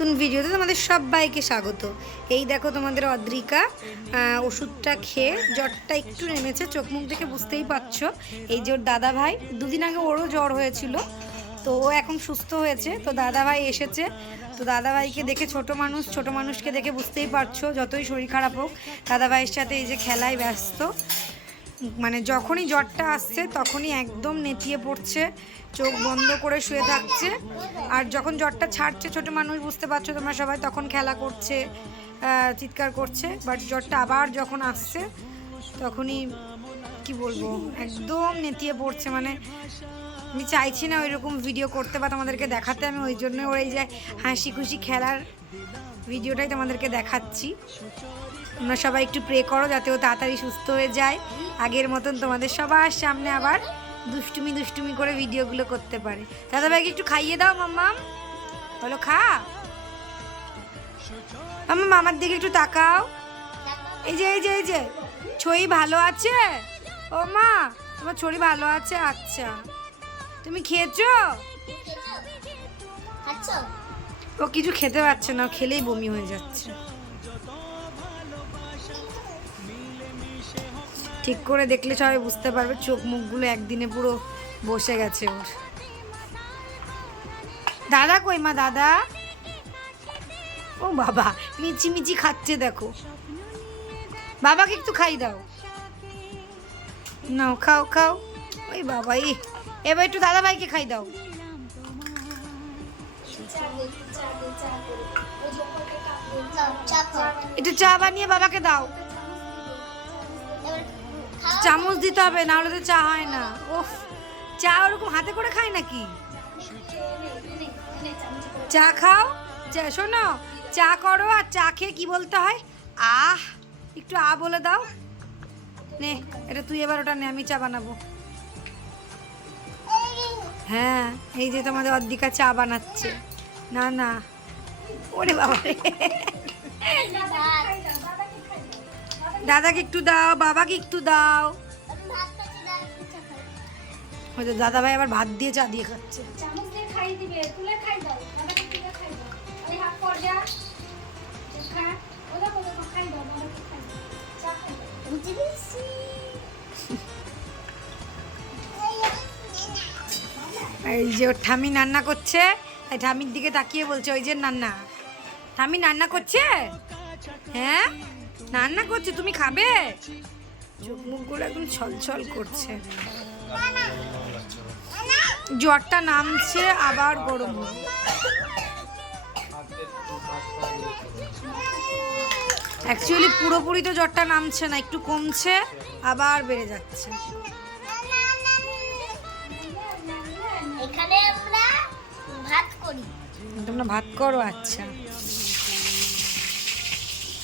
নতুন ভিডিওতে তোমাদের সবাইকে স্বাগত। এই দেখো তোমাদের অদ্রিকা ওষুধটা খেয়ে জ্বরটা একটু নেমেছে, চোখ মুখ দেখে বুঝতেই পারছো। এই যে ওর দাদা ভাই, দুদিন আগে ওরও জ্বর হয়েছিল, তো ও এখন সুস্থ হয়েছে। তো দাদা ভাই এসেছে, তো দাদা ভাইকে দেখে ছোট মানুষকে দেখে বুঝতেই পারছো, যতই শরীর খারাপ হোক দাদা ভাইয়ের সাথে এই যে খেলায় ব্যস্ত। মানে যখনই জ্বরটা আসছে তখনই একদম নেতিয়ে পড়ছে, চোখ বন্ধ করে শুয়ে থাকছে। আর যখন জ্বরটা ছাড়ছে, ছোটো মানুষ বুঝতে পারছো তোমরা সবাই, তখন খেলা করছে, চিৎকার করছে। বাট জ্বরটা আবার যখন আসছে তখনই কি বলবো, একদম নেতিয়ে পড়ছে। মানে আমি চাইছি না ওই রকম ভিডিও করতে বা তোমাদেরকে দেখাতে, আমি ওই জন্য ওর এই যে হাসি খুশি খেলার ভিডিওটাই তোমাদেরকে দেখাচ্ছি। তোমরা সবাই একটু প্রে করো যাতে ও তাড়াতাড়ি সুস্থ হয়ে যায়, আগের মতন তোমাদের সবার সামনে আবার দুষ্টুমি করে ভিডিওগুলো করতে পারে। দাদা ভাইকে একটু খাইয়ে দাও মাম্মা, বলো খা মাম্মা, মামার দিকে একটু তাকাও। এই যে ছড়ি ভালো আছে? ও মা, তোমার ছড়ি ভালো আছে? আচ্ছা, তুমি খেয়েছো? ও কিছু খেতে পারছে না, খেলেই বমি হয়ে যাচ্ছে। ঠিক করে দেখলে সবাই বুঝতে পারবে, চোখ মুখগুলো একদিনে পুরো বসে গেছে ওর। দাদা কই মা, দাদা? ও বাবা মিচি খাচ্ছে দেখো, বাবাকে একটু খাই দাও। নাও খাও। ওই বাবা, এবার একটু দাদা ভাইকে খাই দাও। একটু চা বানিয়ে বাবাকে দাও। চামচ দিতে হবে, না হলে তো চা হয় না। ওফ, চা ওরকম হাতে করে খায় নাকি? চা খাও, চা শোনো, চা করো, আর চা খেয়ে কি বলতে হয়? আহ, একটু বলে দাও। নে এটা তুই এবার ওটা নে, আমি চা বানাবো। হ্যাঁ, এই যে তোমাদের অদ্রিকা চা বানাচ্ছে। না ওরে বাবা, দাদাকে একটু দাও, বাবাকে একটু দাও। দাদা ভাই আবার ভাত দিয়ে চা দিয়ে খাচ্ছে। এই যে ওর ঠামি রান্না করছে, তাই ঠামির দিকে তাকিয়ে বলছে, ওই যে ঠামি রান্না করছে। হ্যাঁ রান্না করছে, তুমি খাবে? চোখ মুখগুলো একদম ছলছল করছে। জ্বরটা নামছে আবার গরম হবে। অ্যাকচুয়ালি পুরোপুরি তো জ্বরটা নামছে না, একটু কমছে আবার বেড়ে যাচ্ছে। এখানে আমরা ভাত করি। তোমরা ভাত করো? আচ্ছা,